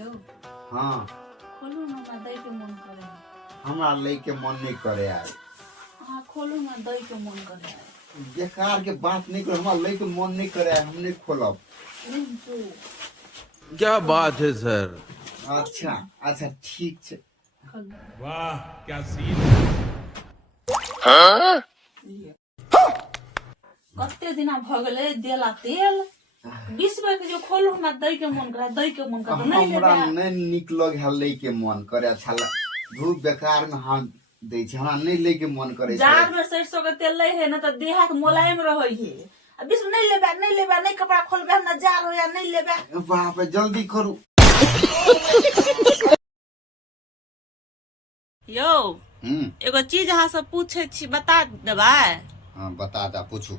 हाँ खोलू ना हमरा दही के मन करे। हमरा ले के मन नहीं करे यार। हाँ खोलू ना दही के मन करे। बेकार के बात नहीं कर, हमरा ले के मन नहीं करे, हम नहीं खोलब। क्या बात है सर। अच्छा अच्छा ठीक है। वाह क्या सीन। कते दिना भ गेले देला तेल 20 रुपया के जो खोलू हमरा दही के मन करे, दही के मन करे नहीं हमरा लेबे। नहीं निक लगे है ले के मन करे, अच्छा धूप बेकार में हम दे छी, हमरा नहीं ले के मन करे। जार में सरसों के तेल ले है ना तो देह हाथ मुलायम रहे है। अब 20 नहीं लेबे, नहीं लेबे, नहीं कपड़ा खोलबे ना जार हो या नहीं लेबे। बाप रे जल्दी करू। यो एगो चीज अहाँ सब पूछे छी बता देबा। हाँ बता दा, पूछू।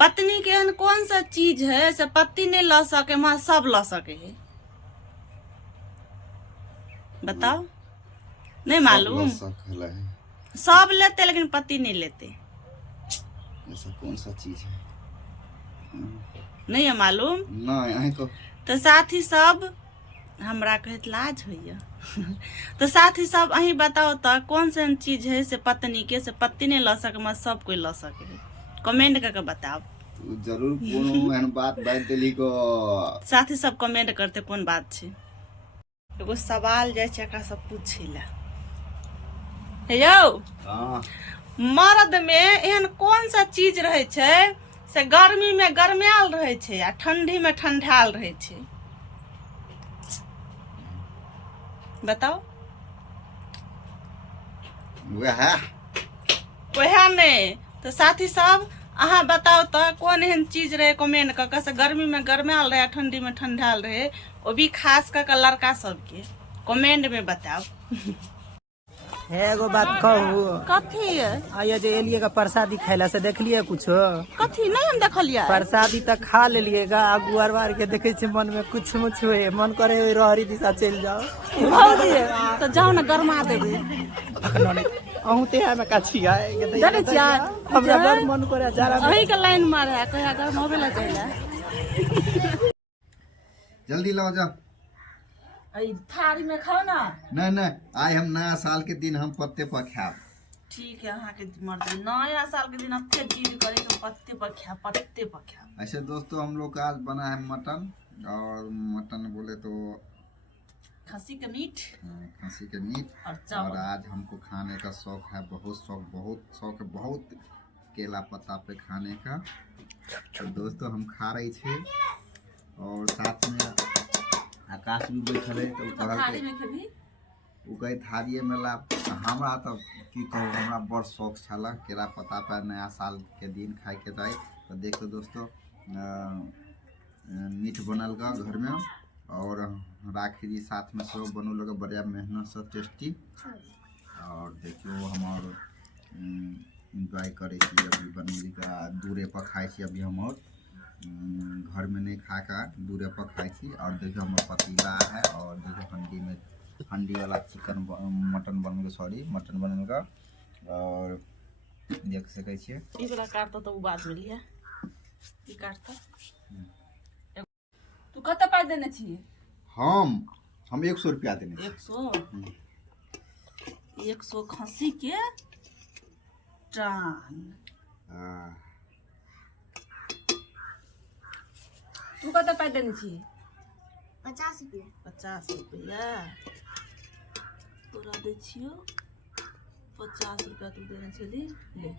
पत्नी के एहन कौन सा चीज है से पति नहीं ला सके मां सब ला सके है? बताओ। नहीं मालूम। सब लेते लेकिन पति नहीं लेते। ऐसा कौन सा चीज है? नहीं है मालूम। नहीं को तो साथ ही सब हमरा कहत लाज होइया। तो साथ ही सब अही बताओ तो कौन सा चीज है से पत्नी के से पति नहीं ला सके मैं सब कोई ला सके है? कमेंट करके बताओ। जरूर कोनो एहन बात बात देली को। साथ ही सब कमेंट करते कौन बात छे। एगो सवाल जाय छै एकरा सब पूछेला। हे यौ हां मर्द में एहन कौन सा चीज रहे छै से गर्मी में गरमायल रहे छै आ ठंडी में ठंडायल रहे छै? बताओ। वह नहीं तो साथी सब अहाँ बताओ तो कौन एहन चीज रहे कमेंट करके से गर्मी में गरमायल रहे ठंडी में ठंडायल रहे, वो भी खास करके लड़का सबके कमेंट में बताओ। एगो बात कहू। कथी आइए जो एलिए का प्रसादी खैला से देखलिए कुछो? कथी नहीं हम देखलिए। प्रसादी तक खा लेलिएगा, आगू अरबार के देखे छे मन में कुछ मुछ हुए, मन करे रहरी दिशा चल जाओ। भौजी तो जाओ ना गरमा देबे। अहू ते में काछी आए देखे छिया हमरा बड़ मन करे जरा अही के लाइन मारे कहिया गरमावे ला जाइला। जल्दी लाओ जा। आई थारी में खाओ ना। नहीं नहीं आज हम नया साल के दिन हम पत्ते पर खाब। ठीक है अहाँ के मर्जी। नया साल के दिन अच्छे चीज करे तो पत्ते पर खा, पत्ते पर खा। ऐसे दोस्तों हम लोग का आज बना है मटन, और मटन बोले तो खस्सी के मीट खस्सी के मीट। और चावल। और आज हमको खाने का शौक है, बहुत शौक है बहुत केला पत्ता पे खाने का। तो दोस्तों हम खा रही थे और साथ में आकाश भी बैठल है। तो थाली में खेबी उ कही थारिये में ला। हमरा तो की कहूँ, हमरा बड़ शौक छला केला पत्ता पे नया साल के दिन खाए के जाए। तो देखो दोस्तों मीट बनल का घर में, और राखी जी साथ में सब बनल लगा बढ़िया मेहनत से टेस्टी। और देखियो हमार इंजॉय करे अभी बनली का दूरे पर खाए अभी हम, और घर में नहीं खा कर दूरे पर खाए। और देखियो हमारे पतीला है, और देखियो हंडी वाला चिकन मटन बनल, सॉरी मटन बनल का। और देख सके छिए ई वाला काटता तो बात मिली है ई काटता। तू कते पाई देने छी? हम 100 रुपया देने। 100 खस्सी के टांग। तू कते पाई देने छी? 50 रुपया। 50 रुपया तोरा दे छियो। 50 रुपया तू देने छली ले।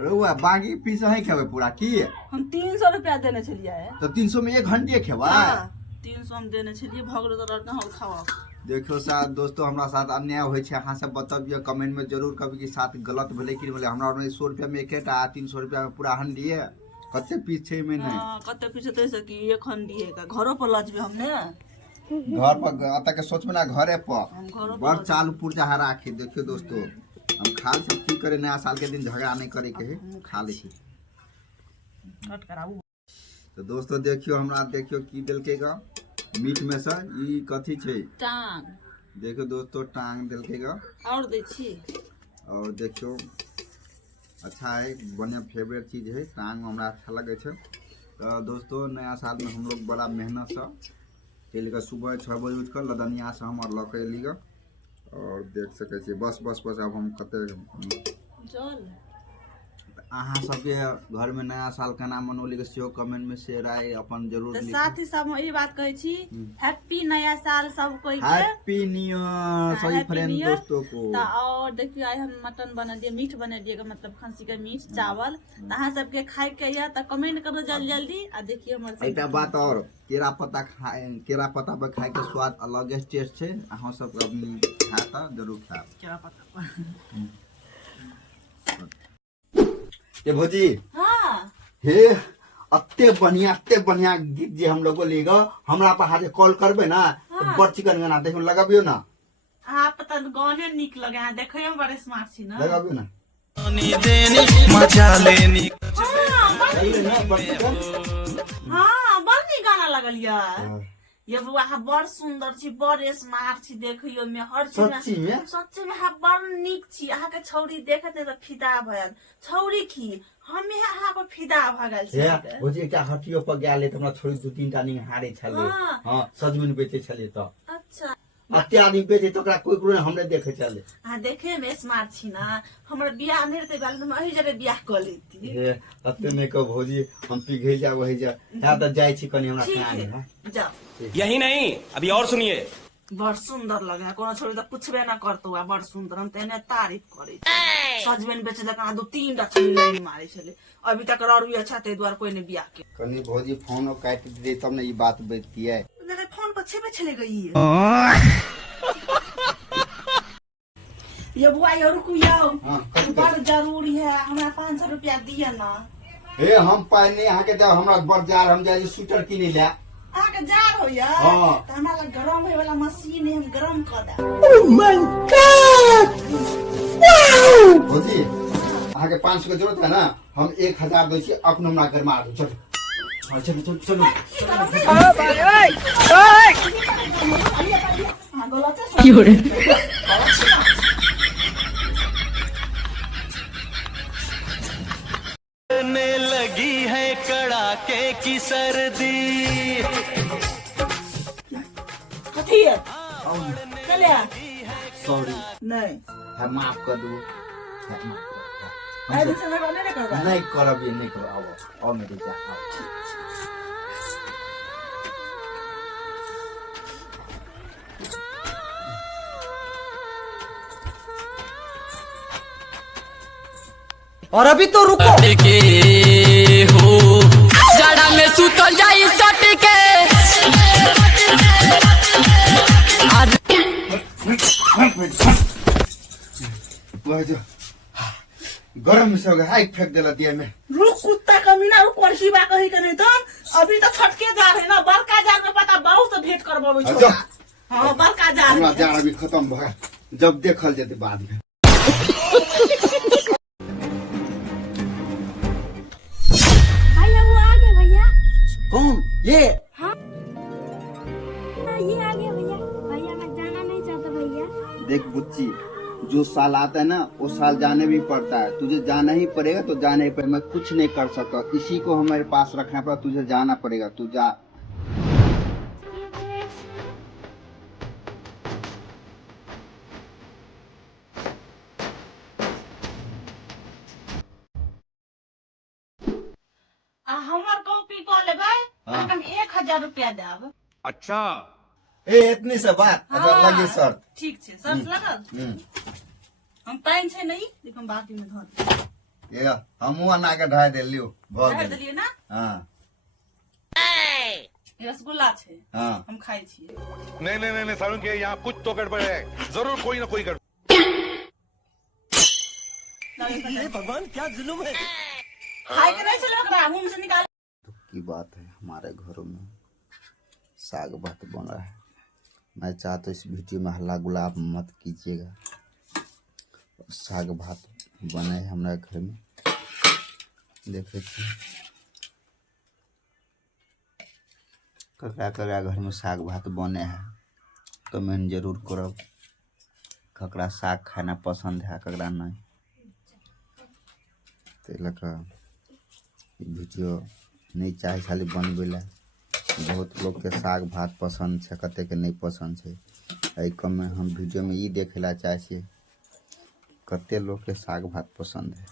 रुआ बाकी पीस है खेबे पूरा की? हम 300 रुपया देने छलिए। तो 300 में 1 घंटे खेबा? 300 हम देने छलिए भगलो तो लड़का हम खावा। देखियो साथ दोस्तों हमरा साथ अन्याय होय छै, अहाँ सब बताबियो कमेंट में जरूर कभी के साथ गलत भेले कि बोले हमरा में 100 रुपया में एकेटा 300 रुपया में पूरा हंडी है। कते पीस छै में नहीं? हां कते पीस छै से कि एक हंडी है का घरो पर लजबे हमने। घर पर अत के सोच में ना घरे पर हम घरो बड़ चालू पुर्जा राखे। देखियो दोस्तों हम खा सब की करे, नया साल के दिन झगड़ा नहीं करे के है, खा ले छी। कट कराऊ। तो दोस्तों देखियो हमरा देखियो की देलके गा मीट में से ई कथी छै? टांग। देखियो दोस्तों टांग देलके गा। और दे छी। और देखियो अच्छा है, बढ़िया फेवरेट चीज़ है टांग, हमरा अच्छा लगे छे। तो दोस्तों नया साल में हम लोग बड़ा मेहनत से चल के सुबह 6 बजे उठ कर लदनिया से हम लऽ के एली ग और देख सकै छी बस अब हम कते चल अहाँ सबके घर में नया साल केना मनौली के सेहो कमेंट में शेयर आए अपन जरूर तो साथ ही साथ हम ई बात कहै छी हैप्पी नया साल सब कोई के हैप्पी न्यू ईयर सभी Happy फ्रेंड New Year। दोस्तों को। तो और देखियो आज हम मटन बना दिए मीट बना दिए मतलब खस्सी के मीट चावल तो अहाँ सबके खाए के या तो कमेंट करो जल्दी आ देखियो हमर एकटा बात और केरा पत्ता पर खाए के स्वाद अलग टेस्ट छै अहाँ सब खा त जरूर खाब क्या पता ये भौजी हां हे अत्ते बढ़िया गीत जे हम लोग लेगा हमरा पर हाथे कॉल करबे ना तो बड़ चिकन गाना देखो लगाबियो ना आप पता गाने निक लगे हैं देखियो हम बड़े स्मार्ट छी ना लगाबियो ना मजा लेनी सही ना बड़ चिकन हां बड़ नीक गाना लगल यार ये बुआ हा बड़ सुंदर छी बड़ स्मार्ट छी देखियो में हर चीज सच्ची में हा बड़ नीक छी अहा के छौरी देखते तो फिदा भयल छौरी की हमें अहा पर फिदा भ गेल छी हे भौजी एकटा हटियो पर गेले त हमरा छोड़ी 2-3 टा निहारे छले हां सजमन बेचे छले त अच्छा अत्ते आदमी बेचे तो ओकरा कोई हमरे देखे चले आ देखे में स्मार्ट छी ना हमर बियाह नहीं रहते बाल हम अही जरे बियाह कर लेती हे अत्ते ने को भौजी हम पिघल जा वही जा या त जाय छी कनी हमरा ठीक खाने है जाओ यही नहीं अभी और सुनिए बड़ सुंदर लगे कोनो छोरी तो पूछबे ना करतो आ बड़ सुंदर हम तेने तारीफ करे छी सजमन बेचे लगा 2-3 टा छोरी लाइन मारे छले अभी तक रौरू अच्छा ते द्वार कोई ने बियाह के कनी भौजी फोन काट दे तब ने ई बात बजती है मेरे फोन पर छेबे चले गई है ये बुआ ये रुकू याओ बड़ जरूरी है हमरा 500 रुपया दिए ना हे हम पानी यहाँ के जब हमरा बाजार हम जाए स्वेटर किने ले अहाँ के जार हो या हाँ। त हमरा लग गरम होय वाला मशीन है हम गरम कर दा भौजी अहाँ के 500 के जरूरत है ना हम 1000 दै छी अपन हमरा घर में आ दो चलो चलो हां गलत है की हो रे लगी है कड़ाके की सर्दी कथी है चले सॉरी नहीं है माफ कर दो आई दिन से मैं नहीं करबा नहीं करब ये नहीं करब आओ मेरे जा आओ और अभी तो रुको के हो जड़ा में सुतल जाई सट के वह जो गरम से हो गया हाई फेंक देला दिया में रुक कुत्ता कमीना रुक वर्षी बा कही के नहीं तो अभी तो छटके जा रहे ना बड़का जार में पता बहु से भेंट करबो छोटा हां बड़का जार हमरा जार अभी खत्म भ गया जब देखल जेते बाद में भैया वो आ गए भैया कौन ये हाँ ये आ गया भैया भैया मैं जाना नहीं चाहता भैया देख बुच्ची जो साल आता है ना वो साल जाने भी पड़ता है तुझे जाना ही पड़ेगा तो जाने ही पड़ेगा मैं कुछ नहीं कर सकता इसी को हमारे पास रखना पड़ा तुझे जाना पड़ेगा तू जा हमर कॉपी को लेबै हम 1000 रुपया देब अच्छा ए इतनी से बात अच्छा लगे सर ठीक छे शर्त लगल हम पाइन छे नहीं देखो हम बाटी में धर दे ये हमहु अना के ढाई दे लियो भ धर गेल देलिए ना हां रसगुल्ला छे हां हम खाई छी नहीं नहीं नहीं सारुण के यहाँ कुछ तो गड़बड़ है जरूर कोई ना कोई गड़बड़ भगवान क्या जुल्म है खाई के नहीं चलो ओकरा मुंह से निकाल की बात है हमारे घरों में साग भात बन रहा है मैं चाहता हूँ इस वीडियो में हल्ला गुलाब मत कीजिएगा साग भात बने है हमारे घर में देखे ककरा घर में साग भात बने है कमेंट जरूर करब ककरा साग खाना पसंद है ककरा नहीं तो वीडियो नहीं चाहे खाली बनबे ला बहुत लोग के साग भात पसंद छै, कते के नहीं पसंद छै। एहि कम में हम वीडियो में ई देखे ला चाहे छी कते लोग के साग भात पसंद है।